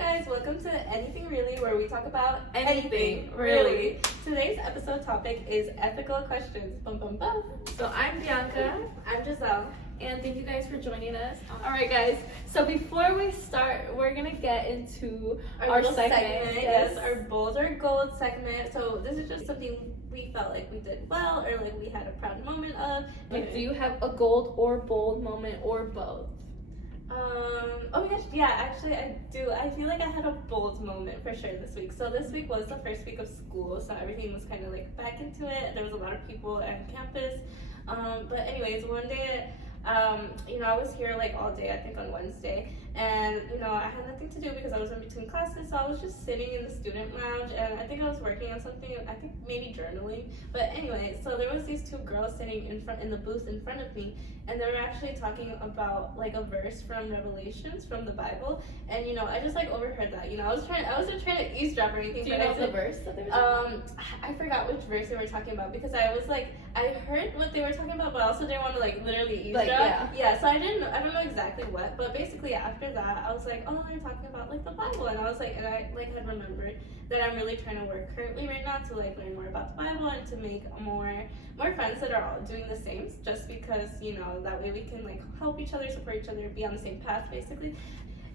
guys, welcome to Anything Really, where we talk about Anything, really. Today's episode topic is ethical questions. Bum, bum, bum. So I'm Bianca, I'm Giselle. and thank you guys for joining us. All right, guys. So before we start, we're gonna get into our little segment. Yes, our bold or gold segment. So this is just something we felt like we did well, or like we had a proud moment of. Like, do you have a gold or bold moment, or both? Oh my gosh, yeah, actually I do. I feel like I had a bold moment for sure this week. So this week was the first week of school, so everything was kind of like back into it. There was a lot of people on campus. But anyways, one day, I was here like all day, I think on Wednesday, and I had nothing to do because I was in between classes, so I was just sitting in the student lounge, and I think I was working on something, I think maybe journaling. But anyway, so there was these two girls sitting in the booth in front of me, and they were actually talking about like a verse from Revelations from the Bible, and I just like overheard that. I wasn't trying to eavesdrop or anything. Do you know the verse that they were talking about? I forgot which verse they were talking about because I was like, I heard what they were talking about, but I also didn't want to like literally eavesdrop. Yeah, so I don't know exactly what, but basically after that I was like, oh, they're talking about like the Bible, and I was like, and I like had remembered that I'm really trying to work currently right now to like learn more about the Bible and to make more friends that are all doing the same, just because that way we can like help each other, support each other, be on the same path basically.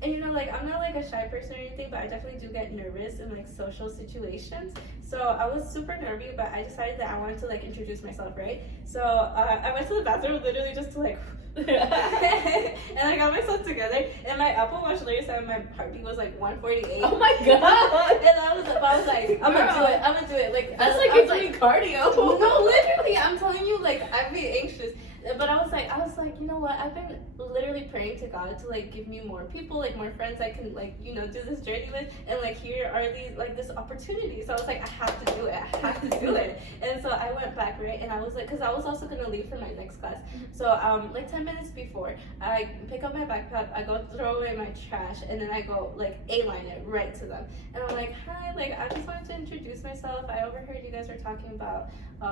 And like I'm not like a shy person or anything, but I definitely do get nervous in like social situations. So I was super nervous, but I decided that I wanted to like introduce myself, right? So I went to the bathroom literally just to like and I got myself together, and my Apple Watch later said my heartbeat was like 148. Oh my god! And I was like, I'm gonna do it. Like that's like you're doing cardio. No, literally, I'm telling you, like I'd be anxious. But I was like, you know what? I've been literally praying to God to like give me more people, like more friends I can like do this journey with, and like here are these like this opportunity. So I was like, I have to do it. And so I went back, right, and I was like, because I was also gonna leave for my next class. So like 10 minutes before, I pick up my backpack, I go throw away my trash, and then I go like A-line it right to them, and I'm like, hi, like I just wanted to introduce myself. I overheard you guys are talking about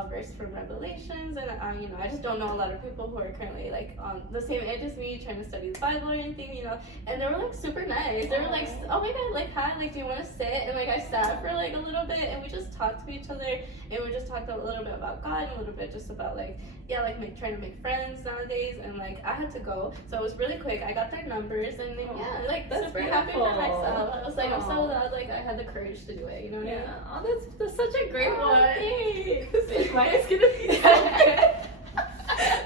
verse from Revelations, and I just don't know a lot of people who are currently like on the same age as me trying to study the Bible or anything, and they were like super nice. They were like, oh my god, like hi, like do you want to sit? And like I sat for like a little bit, and we just talked to each other, and we just talked a little bit about God and a little bit just about like trying to make friends nowadays. And like I had to go, so it was really quick. I got their numbers, and then like that's super beautiful. happy for myself. I was like, I'm so glad like I had the courage to do it, what I mean? Oh, that's such a great one. Thanks. Mine is gonna be so good.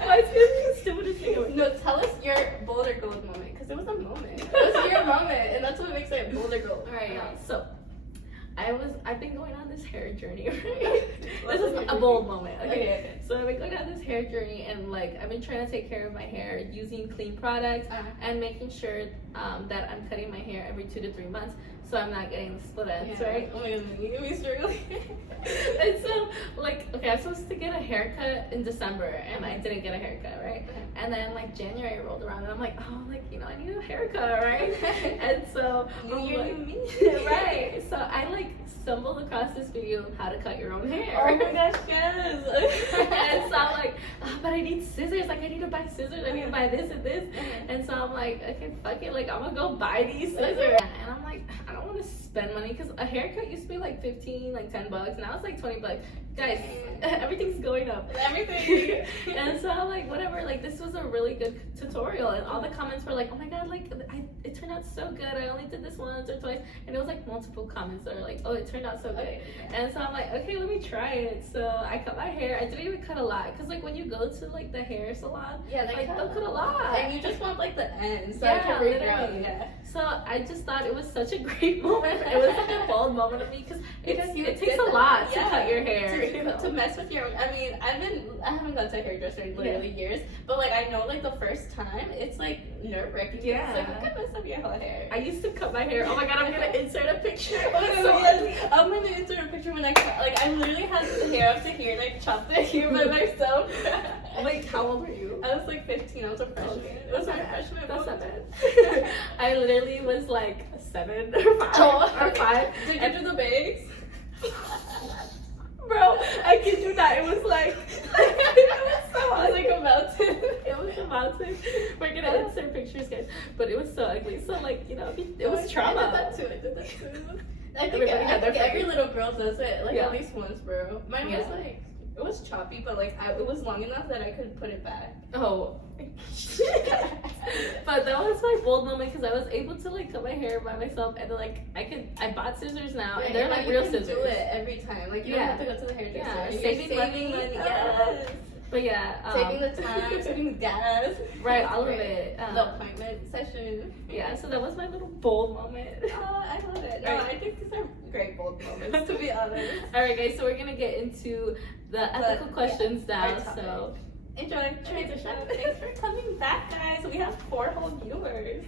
Mine's gonna be the stupidest thing. No, tell us your bold or gold moment, because it was a moment. It was your moment, and that's what makes it bold or gold. All right, y'all. So I've been going on this hair journey, right? This is a bold moment. Okay. So I've been going on this hair journey, and like I've been trying to take care of my hair using clean products and making sure that I'm cutting my hair every 2 to 3 months, so I'm not getting split ends, right? Oh my god, you get me struggling. And so, like, okay, I'm supposed to get a haircut in December, and I didn't get a haircut, right? And then, like, January rolled around, and I'm like, oh, like, I need a haircut, right? And so, you're new me. Right. So I, like, stumbled across this video of how to cut your own hair. Oh my gosh, yes. And so I'm like, oh, but I need scissors. Like, I need to buy scissors. I need to buy this and this. And so I'm like, okay, fuck it. Like, I'm gonna go buy these scissors. And I'm like, I don't want to spend money, because a haircut used to be like 15, like $10. Now it's like $20. Guys, everything's going up. Everything. And so I'm like, whatever. Like, this was a really good tutorial, and all the comments were like, oh my god, like it turned out so good. I only did this once or twice, and it was like multiple comments that are like, oh, it turned out so good. And so I'm like, okay, let me try it. So I cut my hair. I didn't even cut a lot, because like when you go to like the hair salon, they'll cut a lot, and you just want like the ends, so yeah, I can read it out. So I just thought it was such a great moment. It was like a bold moment of me, because it takes a lot to cut your hair. To mess with your own. I mean, I haven't gone to a hairdresser in literally years, but like I know like the first time it's like nerve-wracking. Yeah. It's like you could mess up your whole hair. I used to cut my hair. Oh my god, I'm gonna insert a picture. I'm gonna insert a picture when I literally had the hair up to here, like chopped it here by myself. Like, how old were you? I was like 15. I was a freshman. It was my freshman. That's not bad. I literally was like 7 or 5. Did you do the bangs? Bro, I kid you not, it was like, it was so ugly. It was like a mountain. It was a mountain. We're gonna insert pictures, guys. But it was so ugly. So, like, it was trauma. I did everybody had their every phrase. little girl does it, like Yeah. at least once, bro. Mine was Yeah. like, it was choppy, but like it was long enough that I could put it back. Oh. But that was my bold moment because I was able to like cut my hair by myself, and then like I bought scissors now, and they're like you real can scissors. do it every time. Like you Yeah. don't have to go to the hairdresser. Yeah, And you're saving money. Yes. But yeah, Saving the time, saving the gas. right, That's all of great. it. The appointment session. Yeah, so that was my little bold moment. Oh, I love it. No, Right. I think these are great bold moments, to be honest. All right, guys, so we're gonna get into the ethical questions our now. topic. So Enjoy. Transition. Thanks for coming back, guys. We have 4 whole viewers.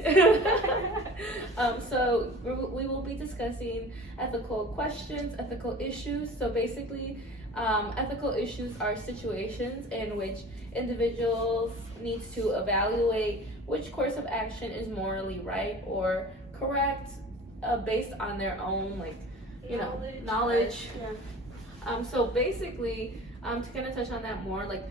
so we will be discussing ethical questions, ethical issues. So basically, ethical issues are situations in which individuals need to evaluate which course of action is morally right or correct, based on their own knowledge. Yeah. So basically, to kind of touch on that more, like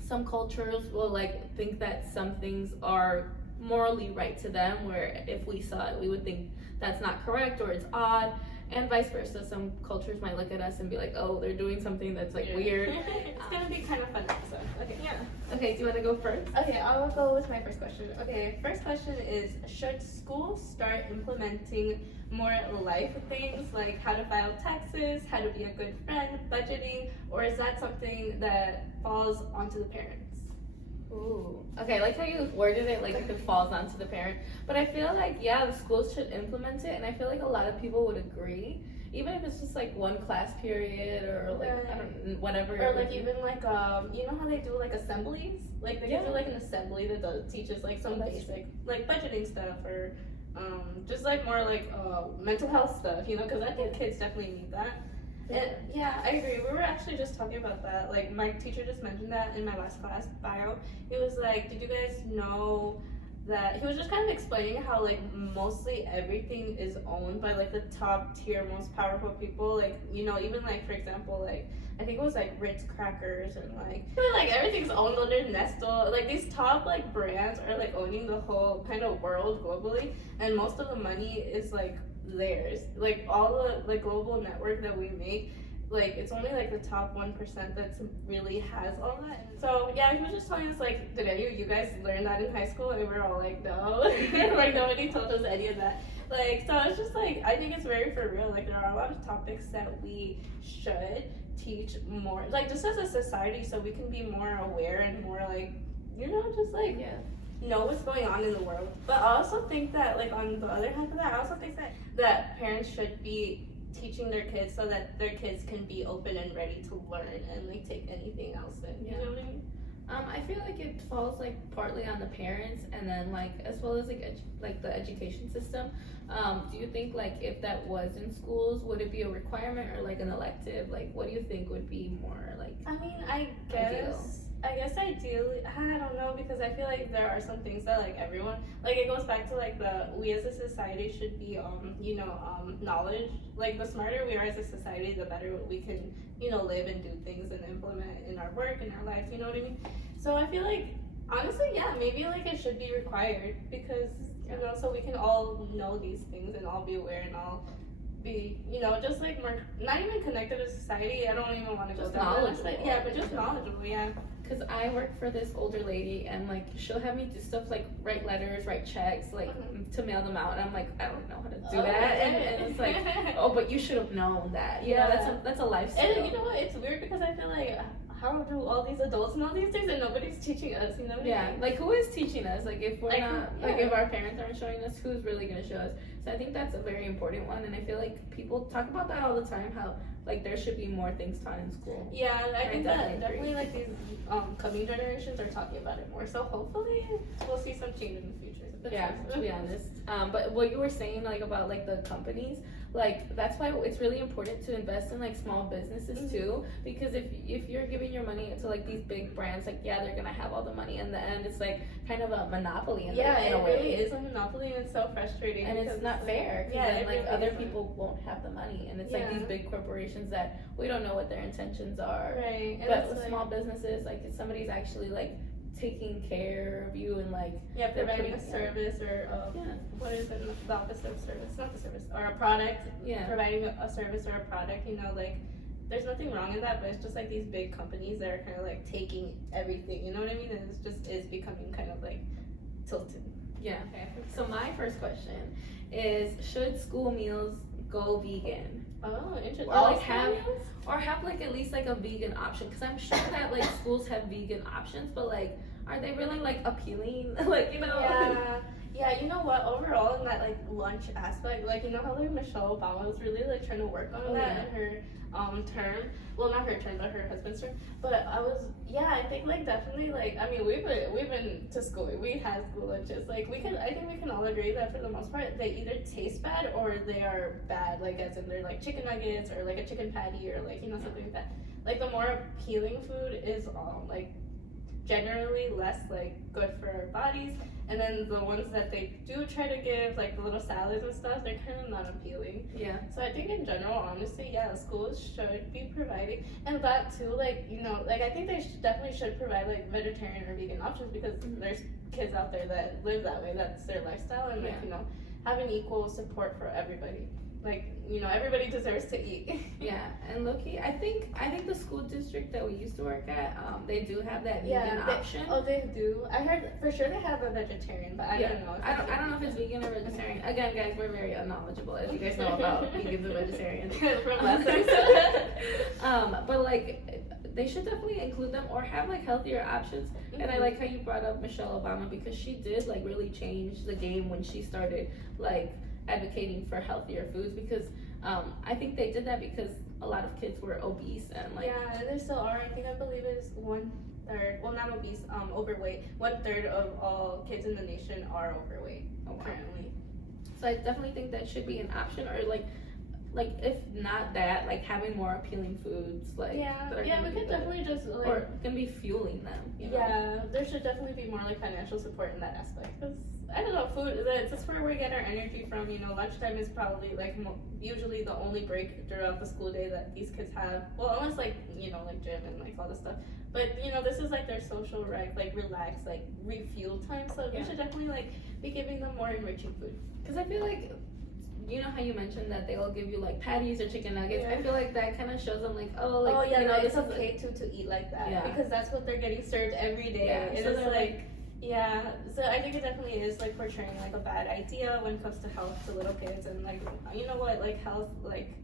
some cultures will like think that some things are morally right to them, where if we saw it, we would think that's not correct or it's odd, and vice versa. Some cultures might look at us and be like, oh, they're doing something that's like weird. It's gonna be kind of fun episode. Okay. Yeah. Okay, do you want to go first? Okay, I'll go with my first question. Okay, first question is, should schools start implementing more life things like how to file taxes, how to be a good friend, budgeting, or is that something that falls onto the parents? Ooh. Okay, I like how you worded it like if it falls onto the parent. But I feel like, yeah, the schools should implement it, and I feel like a lot of people would agree. Even if it's just like one class period or like, I don't whatever. Or like even like, you know how they do like assemblies? Like they can do like an assembly that teaches like some basic like budgeting stuff or just like more like mental health stuff, you know, because I think kids definitely need that. And yeah, I agree. We were actually just talking about that. Like my teacher just mentioned that in my last class, bio. He was like, did you guys know that he was just kind of explaining how like mostly everything is owned by like the top tier most powerful people, like, you know, even like for example, like I think it was like Ritz crackers and like everything's owned under Nestle. Like these top like brands are like owning the whole kind of world globally, and most of the money is like theirs. Like all the like global network that we make, like it's only like the top 1% that's really has all that. So yeah, he was just telling us like, did any of you guys learn that in high school? And we were all like, no. Like nobody told us any of that. Like, so it's just like, I think it's very for real. Like there are a lot of topics that we should teach more, like just as a society, so we can be more aware and more like, you know, just like know what's going on in the world. But I also think that like on the other hand of that, I also think that parents should be teaching their kids so that their kids can be open and ready to learn and like take anything else in. You know what I mean? I feel like it falls like partly on the parents, and then like as well as like the education system. Do you think like if that was in schools, would it be a requirement or like an elective? Like what do you think would be more like? I mean, I guess ideally, I don't know, because I feel like there are some things that like everyone, like it goes back to like we as a society should be knowledge. Like the smarter we are as a society, the better we can, you know, live and do things and implement in our work and our life, you know what I mean? So I feel like honestly, yeah, maybe like it should be required, because you know, so we can all know these things and all be aware and all be, you know, just like more, not even connected to society. I don't even want to go down that. Like, yeah, but just knowledgeable, yeah. Because I work for this older lady, and like she'll have me do stuff like write letters, write checks, like to mail them out, and I'm like, I don't know how to do that, and it's like, oh, but you should have known that. You know, that's a life skill. And you know what? It's weird because I feel like, how do all these adults know these things and nobody's teaching us? You know what I mean? Like who is teaching us? Like if we're not, like if our parents aren't showing us, who's really gonna show us? So I think that's a very important one, and I feel like people talk about that all the time. How like there should be more things taught in school. Yeah, I think that definitely like these coming generations are talking about it more. So hopefully we'll see some change in the future. Yeah, to be honest. But what you were saying like about like the companies, like that's why it's really important to invest in like small businesses too, because if you're giving your money to like these big brands, like yeah, they're gonna have all the money. In the end, it's like kind of a monopoly. In a way. Really is a monopoly, and it's so frustrating. And it's not fair, because then like other people won't have the money, and it's like these big corporations that we don't know what their intentions are. Right. But with small businesses, like if somebody's actually like taking care of you and like providing a service or what is it, the opposite of service, not the service, or a product, providing a service or a product, you know, like there's nothing wrong in that, but it's just like these big companies that are kind of like taking everything, you know what I mean? And it's just is becoming kind of like tilted. Yeah. Okay. So my first question is, should school meals go vegan? Oh, interesting. Or like have like at least like a vegan option, because I'm sure that like schools have vegan options, but like are they really like appealing? Like, you know. Yeah, you know what, overall in that like lunch aspect, like you know how like Michelle Obama was really like trying to work on that in her term, well not her term but her husband's term, but I think like definitely like, I mean we've been to school, we had school lunches, like I think we can all agree that for the most part they either taste bad or they are bad, like as in they're like chicken nuggets or like a chicken patty or like, you know, something like that. Like the more appealing food is like generally less like good for our bodies, and then the ones that they do try to give, like the little salads and stuff, they're kind of not appealing. Yeah. So I think in general, honestly, schools should be providing, and that too, like, you know, like I think they definitely should provide like vegetarian or vegan options, because there's kids out there that live that way, that's their lifestyle, and like, you know, have an equal support for everybody. Like, you know, everybody deserves to eat. Yeah, and low-key, I think the school district that we used to work at, they do have that vegan option. Oh, they do. I heard for sure they have a vegetarian, but I don't know. I don't know if it's vegan or vegetarian. Again, guys, we're very unknowledgeable, as you guys know about vegans and vegetarians from last episode. But like, they should definitely include them or have like healthier options. And I like how you brought up Michelle Obama, because she did like really change the game when she started like advocating for healthier foods, because I think they did that because a lot of kids were obese and like there still are. I believe it's 1/3, well not obese, overweight. 1/3 of all kids in the nation are overweight currently. So I definitely think that should be an option, or like if not that, like having more appealing foods, like we could definitely just like, or can be fueling them, you know? There should definitely be more like financial support in that aspect, because I don't know, food, that's where we get our energy from, you know. Lunchtime is probably like usually the only break throughout the school day that these kids have, well unless like, you know, like gym and like all this stuff, but you know, this is like their social like relax, like refuel time, so we should definitely like be giving them more enriching food. Because I feel like, you know how you mentioned that they will give you like patties or chicken nuggets? I feel like that kind of shows them like, you know, it's okay to eat like that, because that's what they're getting served every day. And so it's like so I think it definitely is like portraying like a bad idea when it comes to health to little kids, and like, you know what, like health, like,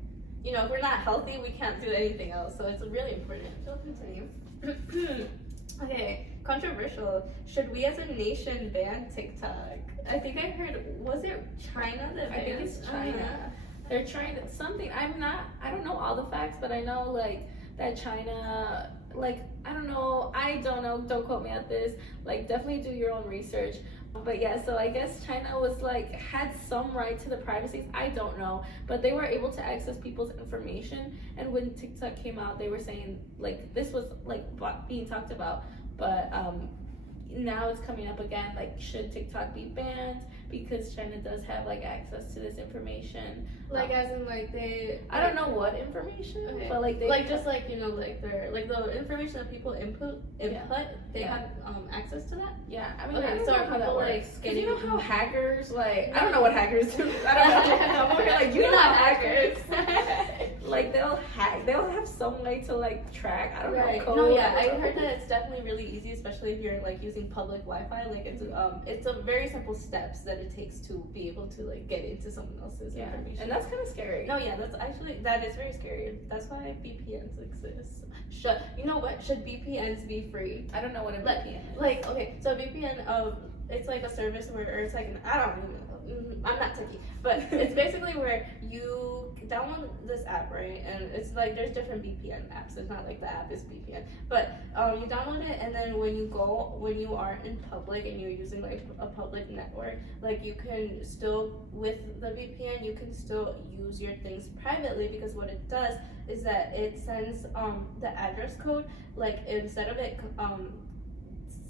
you know, if we're not healthy we can't do anything else, so it's really important. So continue. Okay, controversial. Should we as a nation ban TikTok? I think I heard, was it China that banned? I think it's China. They're trying something. I don't know all the facts, but I know like that China, like, I don't know, don't quote me on this, like definitely do your own research. But yeah, so I guess China was like, had some right to the privacy, I don't know, but they were able to access people's information. And when TikTok came out, they were saying like this was like being talked about, but now it's coming up again, like should TikTok be banned because China does have like access to this information, like as in like they, I don't know what information, but like they like just like, you know, like their like the information that people input they have access to that. I mean, okay, so are people like, because you know how hackers, like, I don't know what hackers do, I don't know, I'm over here like, you're not hackers. Like they'll have some way to like track, I don't know, code. No, I heard that it's definitely really easy, especially if you're like using public Wi-Fi. Like it's a very simple steps that it takes to be able to like get into someone else's information. And that's kind of scary. No, that is very scary. That's why VPNs exist. You know what? Should VPNs be free? I don't know what a VPN is. Like, okay, so VPN it's like a service where it's like I don't even know. I'm not techie, but it's basically where you download this app, right? And it's like there's different VPN apps. It's not like the app is VPN, but you download it, and then when you are in public and you're using like a public network, like you can still, with the VPN, you can still use your things privately, because what it does is that it sends the address code, like instead of it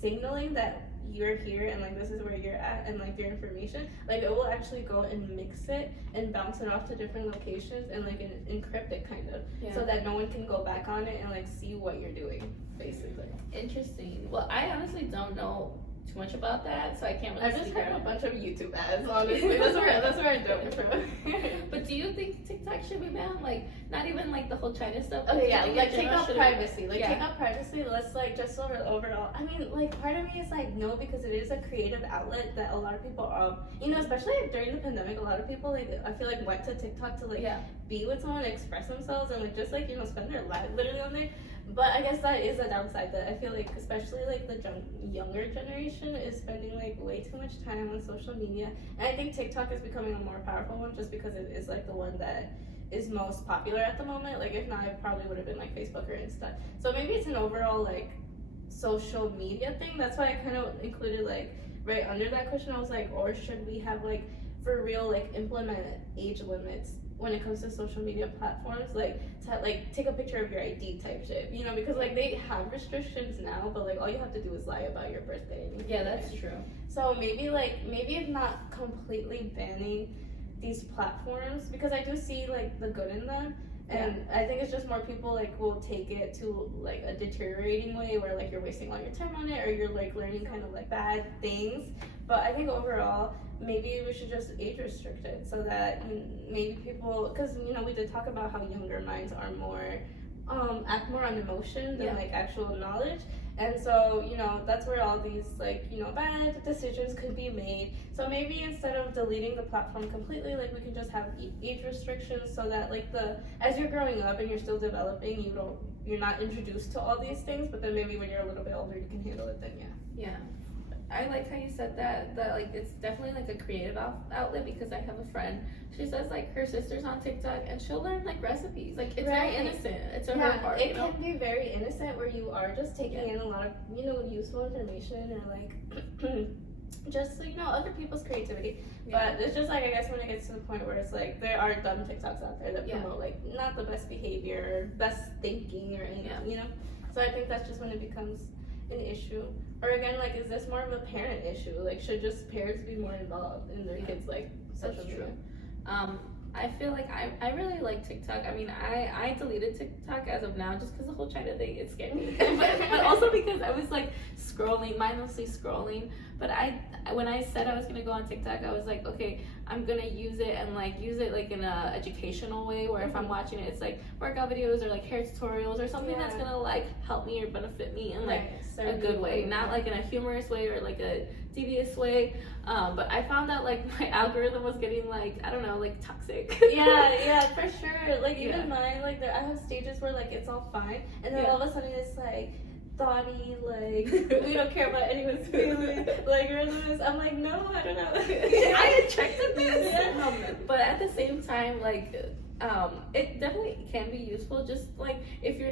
signaling that you're here and like this is where you're at and like your information, like it will actually go and mix it and bounce it off to different locations and like encrypt it kind of, so that no one can go back on it and like see what you're doing, basically. Interesting. Well, I honestly don't know too much about that, so I can't really. I've just heard a bunch of YouTube ads, honestly. that's where I know it from. But do you think TikTok should be banned? Like, not even like the whole China stuff. Okay, yeah, like take out privacy. Like yeah. take out privacy. Let's like just overall. I mean, like part of me is like no, because it is a creative outlet that a lot of people you know, especially like, during the pandemic, a lot of people like I feel like went to TikTok to like be with someone, express themselves, and like just like, you know, spend their life literally on there. But I guess that is a downside, that I feel like especially like the younger generation is spending like way too much time on social media, and I think TikTok is becoming a more powerful one just because it is like the one that is most popular at the moment. Like if not, it probably would have been like Facebook or Insta. So maybe it's an overall like social media thing. That's why I kind of included like right under that question. I was like, or should we have like for real like implement age limits when it comes to social media platforms, like to like take a picture of your ID type shit, you know, because like they have restrictions now, but like all you have to do is lie about your birthday. Yeah, that's true. So maybe if not completely banning these platforms, because I do see like the good in them, and I think it's just more people like will take it to like a deteriorating way where like you're wasting all your time on it, or you're like learning kind of like bad things. But I think overall maybe we should just age restrict it so that maybe people, because you know we did talk about how younger minds are more act more on emotion than like actual knowledge. And so, you know, that's where all these, like, you know, bad decisions could be made. So maybe instead of deleting the platform completely, like, we can just have age restrictions so that, like, as you're growing up and you're still developing, you're not introduced to all these things, but then maybe when you're a little bit older, you can handle it then, Yeah. I like how you said that like it's definitely like a creative outlet, because I have a friend, she says like her sister's on TikTok and she'll learn like recipes, like it's very innocent, it's a her part, it can be very innocent where you are just taking in a lot of, you know, useful information, or like just, you know, other people's creativity. But it's just like, I guess when it gets to the point where it's like there are dumb TikToks out there that promote like not the best behavior or best thinking or anything, you know. So I think that's just when it becomes an issue. Or again, like, is this more of a parent issue? Like, should just parents be more involved in their kids' like social media? I feel like I really like TikTok. I mean, I deleted TikTok as of now just because the whole China thing, it scared me. but also because I was like scrolling, mindlessly scrolling. But when I said I was gonna go on TikTok, I was like, okay, I'm gonna use it and like use it like in a educational way, where if I'm watching it, it's like workout videos or like hair tutorials or something that's gonna like help me or benefit me in like a good way, not like in a humorous way or like a devious way. But I found out like my algorithm was getting like, I don't know, like toxic. yeah, for sure. Like even mine, like I have stages where like it's all fine, and then all of a sudden it's like thoughty, like we don't care about anyone's feelings, like rhythms. I'm like, no, I don't know. I attracted this. But at the same time, like it definitely can be useful, just like if you're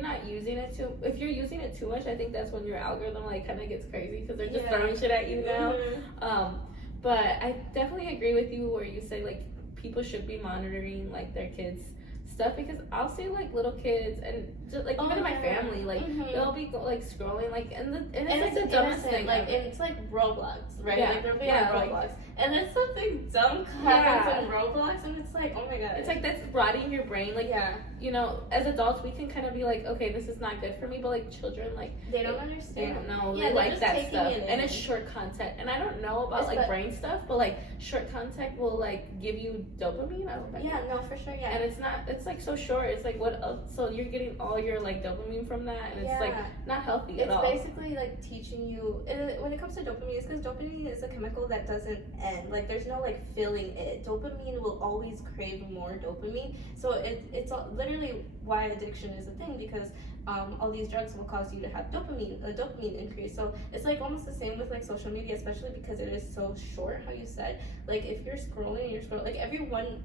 using it too much, I think that's when your algorithm like kind of gets crazy, because they're just throwing shit at you now. But I definitely agree with you where you say like people should be monitoring like their kids' stuff, because I'll see like little kids and just like even in my family, like they'll be like scrolling like and it's like the dumbest thing, like it's like Roblox, right? Like they'll be on Roblox, like, and then something dumb happens in Roblox, and it's like, oh my god, it's like that's rotting your brain. Like you know, as adults we can kind of be like, okay, this is not good for me, but like children, like they don't understand, they don't know, they like that stuff, and it's short content. And I don't know about like brain stuff, but like short content will like give you dopamine. I don't know. For sure, and it's like so short. It's like what else? So you're getting all your like dopamine from that, and it's like not healthy at all. It's basically like teaching you, when it comes to dopamine, it's because dopamine is a chemical that doesn't end. Like there's no like filling it. Dopamine will always crave more dopamine. So it's literally why addiction is a thing, because all these drugs will cause you to have a dopamine increase. So it's like almost the same with like social media, especially because it is so short, how you said. Like if you're scrolling,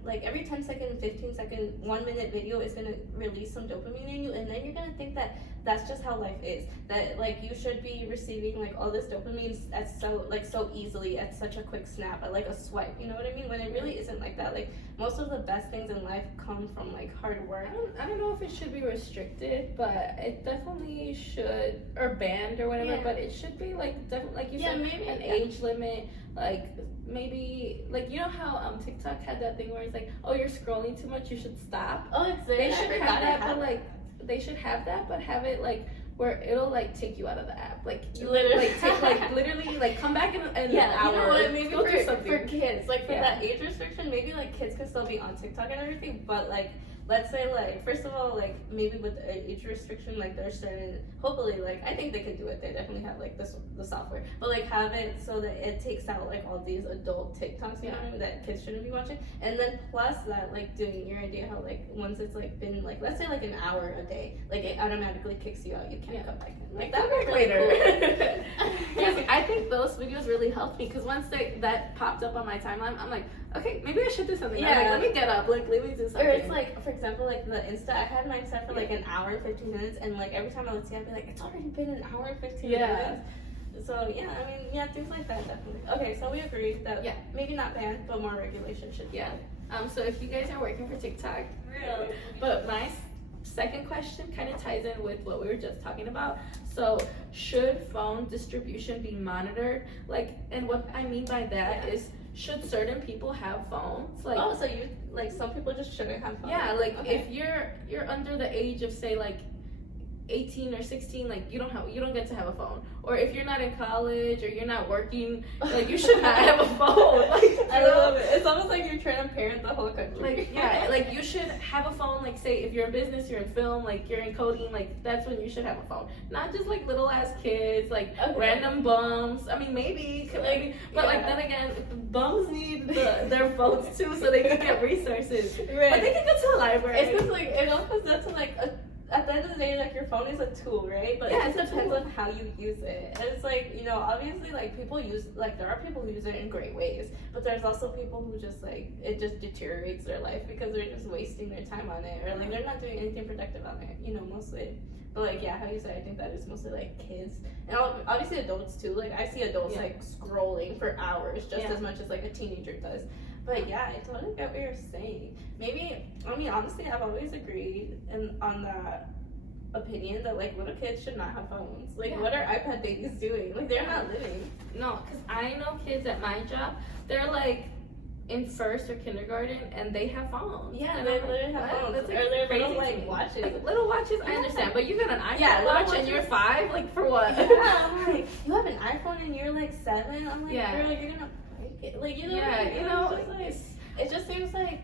like every 10 second, 15 second, 1 minute video is gonna release some dopamine in you, and then you're gonna think that that's just how life is. That like you should be receiving like all this dopamine at so easily, at such a quick snap, at like a swipe. You know what I mean? When it really isn't like that. Like most of the best things in life come from like hard work. I don't know if it should be restricted, but it definitely should, or banned or whatever. Yeah. But it should be like definitely, like you Yeah, said, maybe, an yeah. age limit. Like maybe, like you know how TikTok had that thing where it's like, oh, you're scrolling too much, you should stop. Oh, it's there. They should have that, but like they should have that, but have it like where it'll like take you out of the app, like literally, like take like literally like come back in an hour. You know what? Maybe go do for something. kids, like for Yeah. that age restriction, maybe like kids can still be on TikTok and everything, but like let's say like first of all like maybe with the age restriction like there's certain hopefully like I think they can do it. They definitely have like the software, but like have it so that it takes out like all these adult TikToks, you know what I mean, that kids shouldn't be watching, and then plus that like doing your idea how like once it's like been like let's say like an hour a day, like it automatically kicks you out. You can't come back in. Like that back later. Yes, I think those videos really helped me because once that popped up on my timeline, I'm like, okay, maybe I should do something. Yeah. Like, let me get up, like let me do something. Or it's like, for example, like the Insta, I had mine set for like an hour and 15 minutes, and like every time I would see it, I'd be like, it's already been an hour and 15 minutes. So yeah, I mean, yeah, things like that definitely. Okay, so we agreed that maybe not banned, but more regulation should be. Yeah. So if you guys are working for TikTok, but my second question kind of ties in with what we were just talking about. So should phone distribution be monitored? Like, and what I mean by that is, should certain people have phones? Like, oh, so you like some people just shouldn't have phones? Yeah, like if you're under the age of say like 18 or 16, like you don't get to have a phone. Or if you're not in college or you're not working, like you should not have a phone. Like, I love it. It's almost like you're trying to parent the whole country. Like like you should have a phone. Like say if you're in business, you're in film, like you're in coding, like that's when you should have a phone. Not just like little ass kids, like random bums. I mean maybe, but like then again, bums need their phones too, so they can get resources. Right. But they can go to the library. It's just like it all comes down to like at the end of the day, like your phone is a tool, right? But it just depends on how you use it. And it's like, you know, obviously like people use like there are people who use it in great ways, but there's also people who just like it just deteriorates their life because they're just wasting their time on it, or like they're not doing anything productive on it, you know, mostly. But like yeah, how you said, I think that is mostly like kids and obviously adults too. Like I see adults like scrolling for hours just as much as like a teenager does. But yeah, I totally get what you're saying. Maybe, I mean, honestly, I've always agreed on that opinion that like little kids should not have phones. Like, what are iPad babies doing? Like, they're not living. No, because I know kids at my job, they're like in first or kindergarten and they have phones. Yeah, and they literally have phones. That's or they're little crazy like watches. Like, little watches, I understand, but you got an iPhone watch and you're 5? Like, for what? Yeah, I'm like, you have an iPhone and you're like 7? I'm like, girl, you're gonna break it. Like, you know, you know, it's just, like, it just seems like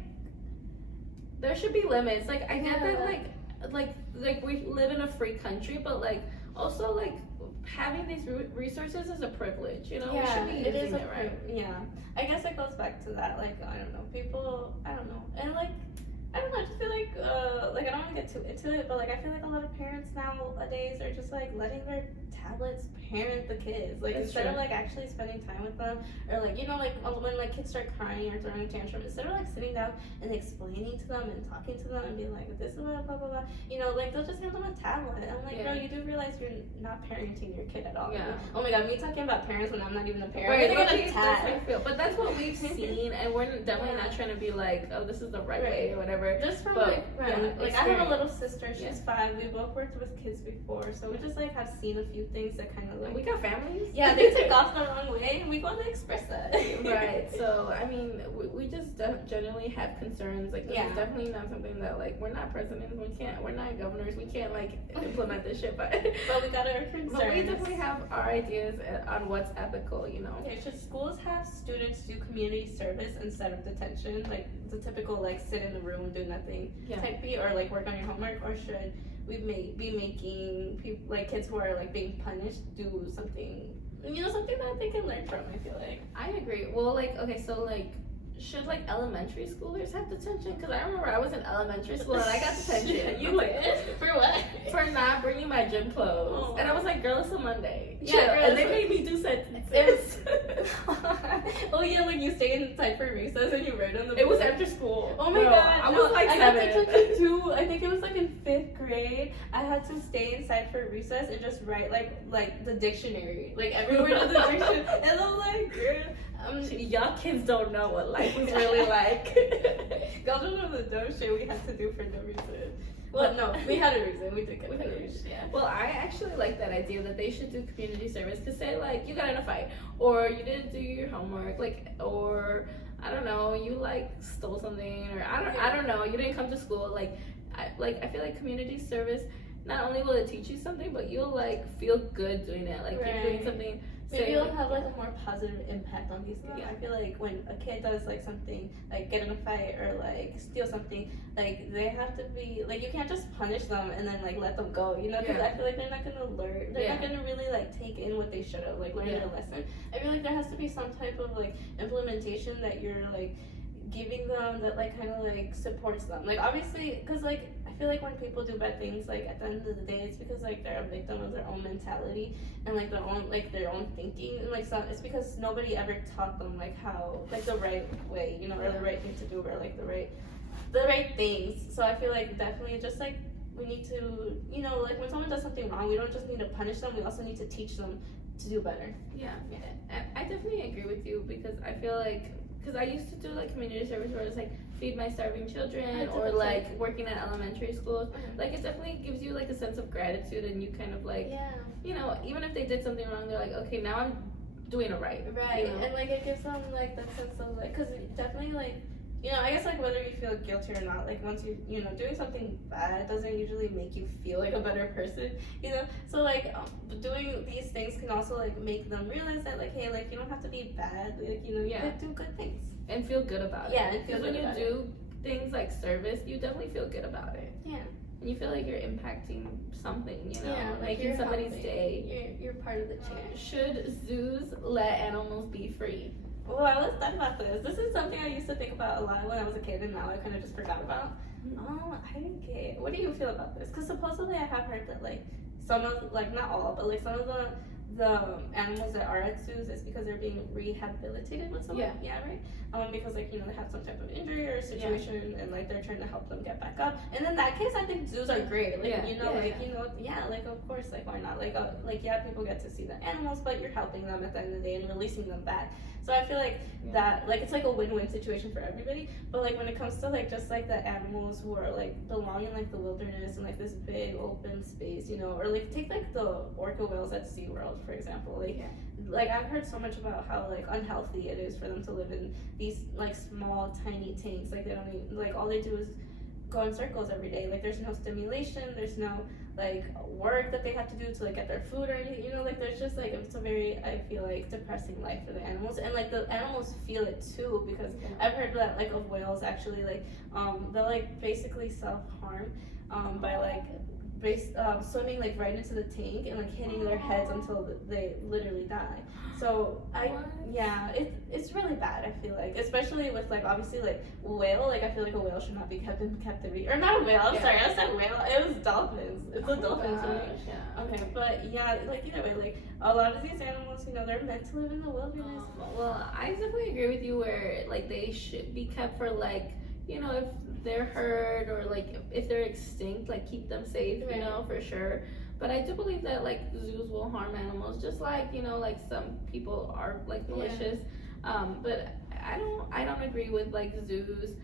there should be limits. Like, I get that, like we live in a free country, but like also like having these resources is a privilege, you know. We should be using it right. Yeah, I guess it goes back to that. Like I don't know, people. I don't know, and like I don't know. I just feel like I don't want to get too into it, but like I feel like a lot of parents nowadays are just like letting their tablets parent the kids, like instead of like actually spending time with them, or like you know like when like kids start crying or throwing a tantrum, instead of like sitting down and explaining to them and talking to them and being like this is blah blah blah blah, you know, like they'll just hand them a tablet. I'm like, girl, you do realize you're not parenting your kid at all. Yeah. Oh my god, me talking about parents when I'm not even a parent. Right, that's how I feel. But that's what we've seen, and we're definitely not trying to be like, oh, this is the right way or whatever. Just from like I have a little sister, she's 5. We both worked with kids before, so we just like have seen a few things that kind of like we got families. Yeah, they took off the wrong way, and we want to express that. Right. So I mean, we just generally have concerns. Like this is definitely not something that like we're not presidents, we're not governors, we can't like implement this shit. But we got our concerns. But we definitely have our ideas on what's ethical, you know. Okay, should schools have students do community service instead of detention, like the typical like sit in the room do nothing type B, or like work on your homework, or should we be making people like kids who are like being punished do something, you know, something that they can learn from? I feel like I agree. Well, like okay, so like should like elementary schoolers have detention? Because I remember I was in elementary school and I got detention. You did? For what? For not bringing my gym clothes. Oh. And I was like, girl, it's a Monday. Yeah, and they made me do sentences. Oh yeah, like you stay inside for recess and you write on the board. It was after school. Oh my god, I was like 7. I got detention too. I think it was like in 5th grade. I had to stay inside for recess and just write like the dictionary, like every word of the dictionary. And I'm like, girl, y'all kids don't know what life is really like. of the dumb shit we had to do for no reason. Well, no, we had a reason. We did get a reason. Yeah. Well, I actually like that idea that they should do community service. Cause say like you got in a fight, or you didn't do your homework, like, or I don't know, you like stole something, or I don't know, you didn't come to school. Like, I feel like community service. Not only will it teach you something, but you'll like feel good doing it. Like you're doing something. Maybe you'll have like a more positive impact on these kids. Yeah. I feel like when a kid does like something, like get in a fight or like steal something, like they have to be like, you can't just punish them and then like let them go, you know? Because I feel like they're not gonna learn. They're not gonna really like take in what they should have, like learn their lesson. I feel like there has to be some type of like implementation that you're like giving them that like kind of like supports them. Like obviously, because like I feel like when people do bad things, like at the end of the day, it's because like they're a victim of their own mentality and like their own thinking, and like it's because nobody ever taught them like how like the right way, you know, or the right thing to do, or like the right things. So I feel like definitely just like we need to, you know, like when someone does something wrong, we don't just need to punish them, we also need to teach them to do better. Yeah. I definitely agree with you, because I feel like, because I used to do like community service where it's like feed my starving children, or like working at elementary schools. Like it definitely gives you like a sense of gratitude, and you kind of like, you know, even if they did something wrong, they're like, okay, now I'm doing it right. Right, you know? and like it gives them like that sense of like, because definitely like, you know, I guess like whether you feel guilty or not, like once you know, doing something bad doesn't usually make you feel like a better person, you know? So like doing these things can also like make them realize that like, hey, like you don't have to be bad, like, you know, you could do good things. And feel good about it. Yeah, and feel good about it. Because when you do things like service, you definitely feel good about it. Yeah. And you feel like you're impacting something, you know, like making somebody's day. You're part of the change. Should zoos let animals be free? Well, let's talk about this. This is something I used to think about a lot when I was a kid, and now I kind of just forgot about. I didn't get. What do you feel about this? Because supposedly I have heard that like some of, like not all, but like some of the animals that are at zoos is because they're being rehabilitated with something. Yeah, right. Because like, you know, they have some type of injury or situation, and like they're trying to help them get back up. And in that case, I think zoos are great. Like you know, you know, like of course, like why not? Like people get to see the animals, but you're helping them at the end of the day and releasing them back. So I feel like that, like it's like a win-win situation for everybody. But like when it comes to like just like the animals who are like belong in like the wilderness and like this big open space, you know, or like take like the orca whales at SeaWorld, for example. Like I've heard so much about how like unhealthy it is for them to live in these like small tiny tanks. Like they don't even, like all they do is go in circles every day. Like there's no stimulation, there's no like work that they have to do to like get their food or anything, you know, like there's just like, it's a very, I feel like, depressing life for the animals. And like the animals feel it too, because I've heard that like of whales actually like they'll like basically self-harm by like swimming like right into the tank and like hitting their heads until they literally die. So it's really bad, I feel like, especially with like obviously like whale, like I feel like a whale should not be kept in captivity, or not a whale, I'm sorry, I said whale, it was dolphins, it's a dolphin for me. Okay, but like either way, like a lot of these animals, you know, they're meant to live in the wilderness. Well, I definitely agree with you where like they should be kept for like, you know, if they're hurt or like if they're extinct, like keep them safe, you know, for sure. But I do believe that like zoos will harm animals, just like, you know, like some people are like malicious. But I don't agree with like zoos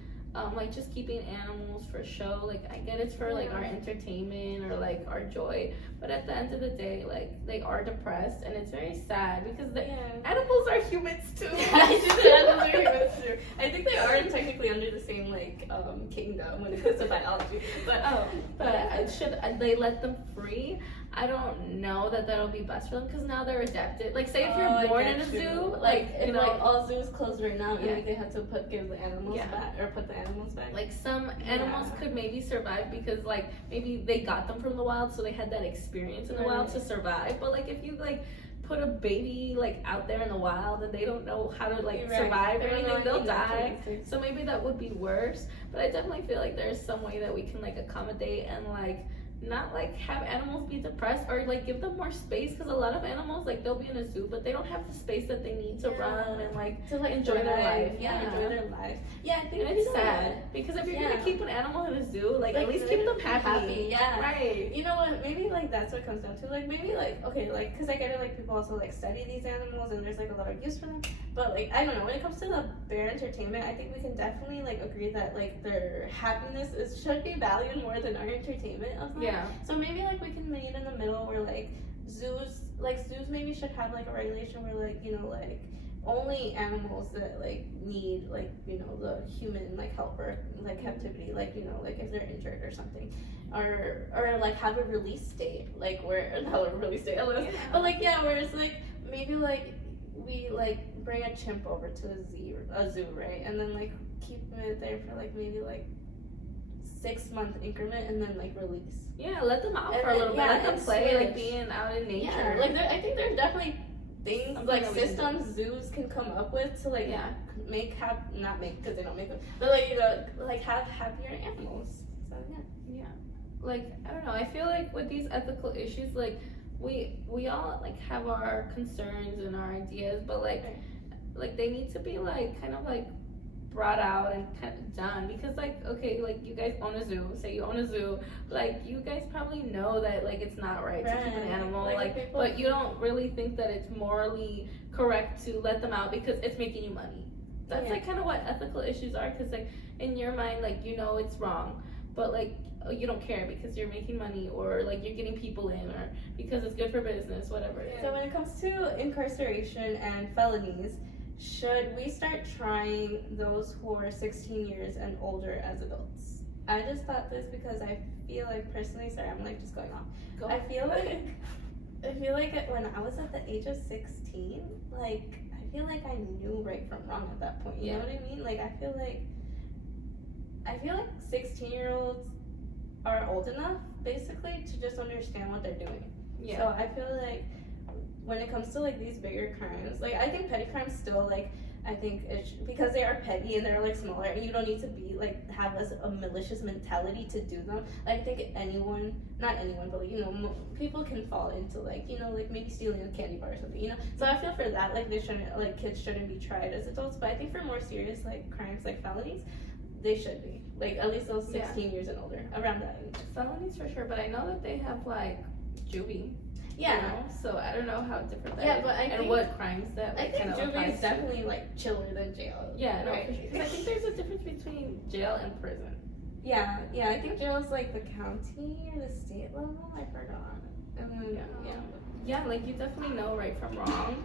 like just keeping animals for show. Like I get it's for like our entertainment or like our joy, but at the end of the day, like they are depressed, and it's very sad because the animals are humans too. Animals are humans too. I think they are technically under the same like kingdom when it comes to biology. But should they let them free? I don't know that that'll be best for them, because now they're adapted. Like, say if you're born in a zoo, like if you know, like all zoos closed right now, maybe they had to give the animals back, or put the animals back. Like some animals could maybe survive because like maybe they got them from the wild, so they had that experience in the wild to survive. But like if you like put a baby like out there in the wild and they don't know how to like survive or anything, they'll die. So maybe that would be worse. But I definitely feel like there's some way that we can like accommodate and like not like have animals be depressed, or like give them more space, because a lot of animals like they'll be in a zoo but they don't have the space that they need to run and like to like enjoy their life. Enjoy their life. I think it's sad because if you're gonna keep an animal in a zoo, like at least keep them happy. Yeah. Right. You know what? Maybe like that's what it comes down to. Like maybe like okay, like because I get it. Like people also like study these animals and there's like a lot of use for them. But like I don't know. When it comes to the bear entertainment, I think we can definitely like agree that like their happiness should be valued more than our entertainment of them. Yeah. So maybe like we can meet in the middle where like zoos maybe should have like a regulation where like you know like only animals that like need like you know the human like help or like captivity like you know like if they're injured or something or like have a release date like where not a release date but like yeah where it's like maybe like we like bring a chimp over to a zoo right and then like keep it there for like maybe like 6-month increment and then like release. Yeah, let them out and for a little bit. Let them play, switch. like being out in nature. Yeah, like I think there's definitely things Something like that we can systems zoos can come up with to like Yeah. not make because they don't make them, but like you know like have happier animals. So yeah. Like I don't know. I feel like with these ethical issues, like we all like have our concerns and our ideas, but like they need to be like kind of like brought out and kind of done because like okay like you guys own a zoo, say you own a zoo, like you guys probably know that like it's not right to keep an animal like people, but you don't really think that it's morally correct to let them out because it's making you money. That's like kind of what ethical issues are because like in your mind like you know it's wrong but like you don't care because you're making money or like you're getting people in or because it's good for business, whatever. So when it comes to incarceration and felonies, should we start trying those who are 16 years and older as adults? I just thought this because I feel like personally, sorry, I'm like just going off. I feel like when I was at the age of 16, like I feel like I knew right from wrong at that point. You know what I mean? Like I feel like 16-year-olds are old enough basically to just understand what they're doing. Yeah. So I feel like when it comes to like these bigger crimes, like I think petty crimes still like I think it's because they are petty and they're like smaller and you don't need to be like have a malicious mentality to do them. Like, I think not anyone, but like you know people can fall into like you know like maybe stealing a candy bar or something. You know, so I feel for that like they shouldn't like kids shouldn't be tried as adults. But I think for more serious like crimes like felonies, they should be like at least those 16 years and older around that age. Felonies for sure, but I know that they have like juvie. Yeah. You know? So I don't know how different that is. But I think what crimes that I like, think kind of juvie is to. definitely like chiller than jail. Yeah, no, right? for sure. Because I think there's a difference between jail and prison. Yeah, I think jail is like the county or the state level. I forgot. And then Yeah, like you definitely know right from wrong.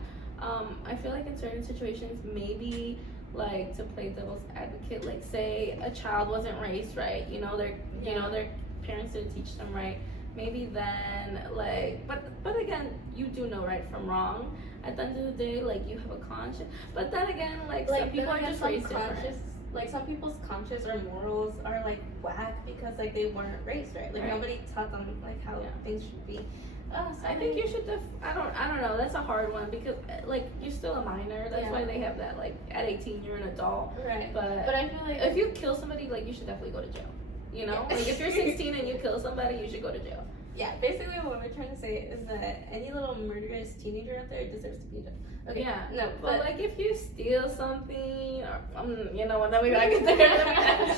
I feel like in certain situations, maybe like to play devil's advocate, like say a child wasn't raised right, you know, their parents didn't teach them right. Maybe then like, but again, you do know right from wrong. At the end of the day, like you have a conscience. But then again, like some people are just raised different. Like some people's conscience or morals are like whack because like they weren't raised right. Like nobody taught them like how things should be. So I think you should. I don't know. That's a hard one because like you're still a minor. That's why they have that. Like at 18, you're an adult. Right. But I feel like if you kill somebody, like you should definitely go to jail. You know, like if you're 16 and you kill somebody, you should go to jail. Yeah, basically what we're trying to say is that any little murderous teenager out there deserves to be in jail. Okay. Yeah. No, but like if you steal something, or, you know, then we gotta get there.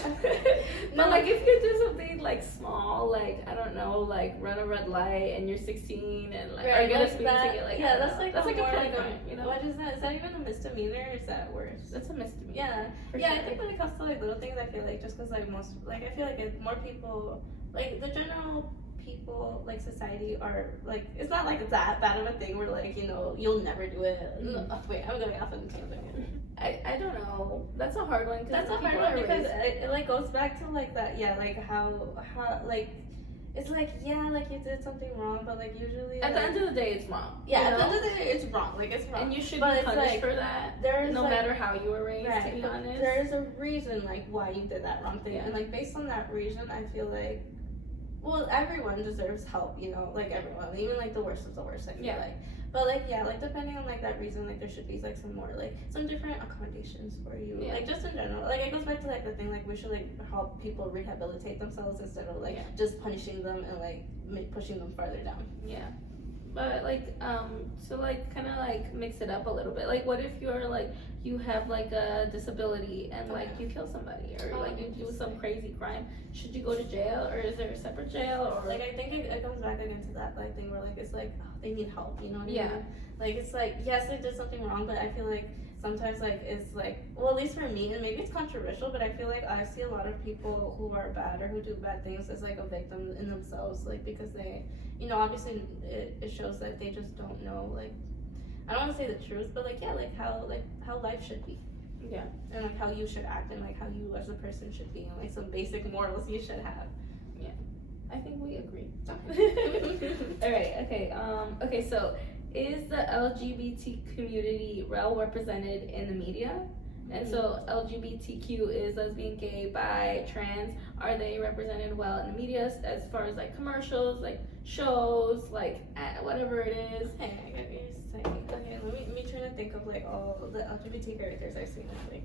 But like if you do something like small, like I don't know, like run a red light and you're 16 and like or get a speeding ticket, like that's like a petty crime. crime. You know. What is that? Is that even a misdemeanor or is that worse? That's a misdemeanor. Yeah. For sure. Sure. I think when it comes to like little things, I feel like just because like most like I feel like more people like the general people like society are like it's not like it's that bad of a thing where like you know you'll never do it. Wait, I'm going off on the tangent. I don't know. That's a hard one. That's a hard one because it like goes back to like that like how like it's like like you did something wrong but like usually at the end of the day it's wrong. Yeah, at the end of the day it's wrong. Like it's wrong. And you should be punished like, for that. There's no like, matter how you were raised. Right, to be honest, there's a reason like why you did that wrong thing and like based on that reason I feel like. Well, everyone deserves help, you know, like everyone, even like the worst of the worst, I feel like. But like, like depending on like that reason, like there should be like some more, like some different accommodations for you, like just in general. Like it goes back to like the thing, like we should like help people rehabilitate themselves instead of like just punishing them and like pushing them farther down. Yeah. But like, so like, kind of like mix it up a little bit. Like, what if you're like, you have like a disability and like you kill somebody or like you do some crazy crime? Should you go to jail or is there a separate jail or like I think it comes back again to that like thing where like it's like they need help, you know what I Yeah. mean? Like it's like yes they did something wrong, but I feel like sometimes like it's like well at least for me and maybe it's controversial, but I feel like I see a lot of people who are bad or who do bad things as like a victim in themselves, like because they, you know, obviously it shows that they just don't know like I don't want to say the truth, but like yeah, like how life should be. Yeah. And like how you should act and like how you as a person should be and like some basic morals you should have. I think we agree. All right. Okay. Okay. So, is the LGBT community well represented in the media? And so LGBTQ is lesbian, gay, bi, trans. Are they represented well in the media as far as like commercials, like shows, like whatever it is? Hey, I got you saying. Okay, let me try to think of like all the LGBT characters I've seen, like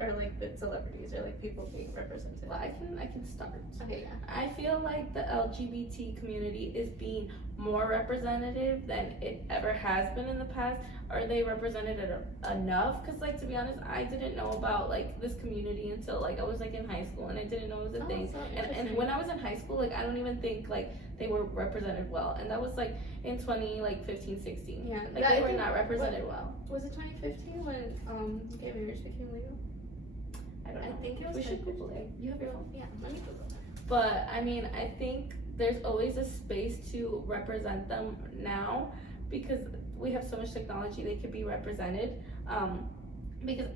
or like the celebrities or like people being represented. Well, I can start. Okay, yeah. I feel like the LGBT community is being more representative than it ever has been in the past. Are they represented enough? Because like to be honest, I didn't know about like this community until like I was like in high school and I didn't know it was a thing. So And when I was in high school, like I don't even think like they were represented well, and that was like in 2015, 16. yeah, Like they were not represented well. Was it 2015 when gay marriage became legal? I don't know. I think it was. We should Google it. You have your phone? Yeah, let me Google that. But I mean, I think there's always a space to represent them now because we have so much technology they could be represented. And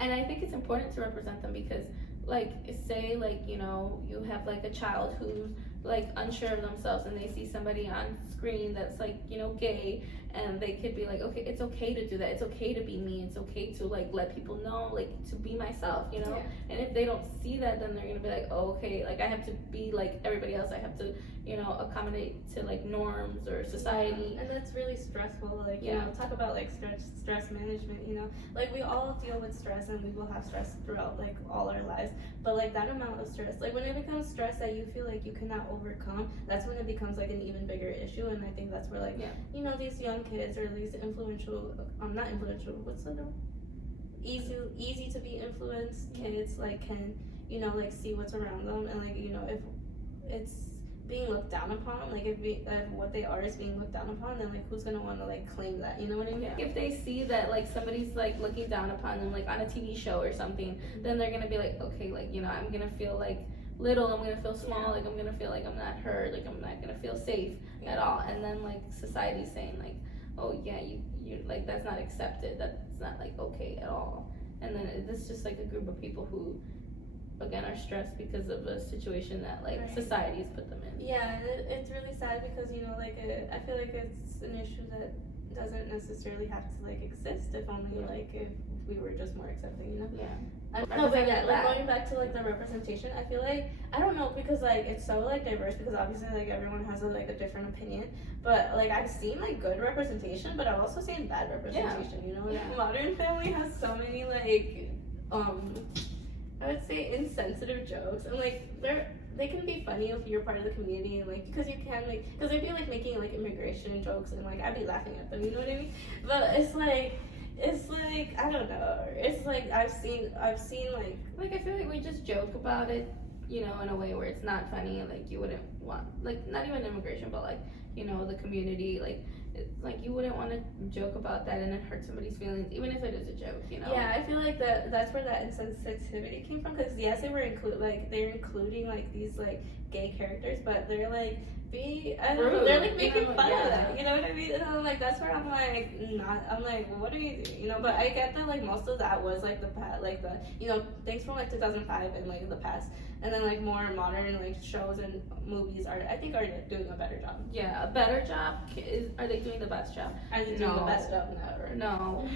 I think it's important to represent them because, like, say, like, you know, you have like a child who's like unsure of themselves and they see somebody on screen that's like, you know, gay, and they could be like, okay, it's okay to do that, it's okay to be me, it's okay to like let people know, like to be myself, you know. And if they don't see that, then they're gonna be like, oh, okay, like I have to be like everybody else, I have to, you know, accommodate to like norms or society. And that's really stressful, like, you know, talk about like stress management, you know, like we all deal with stress and we will have stress throughout like all our lives, but like that amount of stress, like when it becomes stress that you feel like you cannot overcome, that's when it becomes like an even bigger issue. And I think that's where like you know, these young kids or these influential not influential, what's the name, easy to be influenced kids like can, you know, like see what's around them, and like, you know, if it's being looked down upon, like if what they are is being looked down upon, then like who's gonna want to like claim that, you know what I mean? If they see that like somebody's like looking down upon them like on a TV show or something, then they're gonna be like, okay, like, you know, I'm gonna feel like little, I'm gonna feel small, like I'm gonna feel like I'm not heard, like I'm not gonna feel safe at all. And then like society's saying like, oh yeah, you like that's not accepted, that's not like okay at all. And then it's just like a group of people who again are stressed because of a situation that like society's put them in. Yeah, it's really sad because, you know, like I feel like it's an issue that doesn't necessarily have to like exist if only like if we were just more accepting, you know? No, but yeah, like going back to like the representation, I feel like, I don't know, because like it's so like diverse, because obviously like everyone has like a different opinion, but like I've seen like good representation, but I've also seen bad representation, you know? Like Modern Family has so many like I would say insensitive jokes, and like they can be funny if you're part of the community, and like because you can like, because they'd be like making like immigration jokes, and like I'd be laughing at them, you know what I mean? But it's like I don't know, it's like I've seen like I feel like we just joke about it, you know, in a way where it's not funny, like you wouldn't want, like not even immigration, but like, you know, the community, like it's like you wouldn't want to joke about that and it hurt somebody's feelings, even if it is a joke, you know? Yeah, I feel like that's where that insensitivity came from, because yes, they're including like these like gay characters, but they're like they're like making fun of them, you know what I mean? And I'm like, that's where I'm like, what are you doing, you know? But I get that like most of that was like the you know, things from like 2005 and like the past, and then like more modern like shows and movies are doing a better job. Yeah, a better job. Are they doing the best job? Are they doing the best job? Never. No.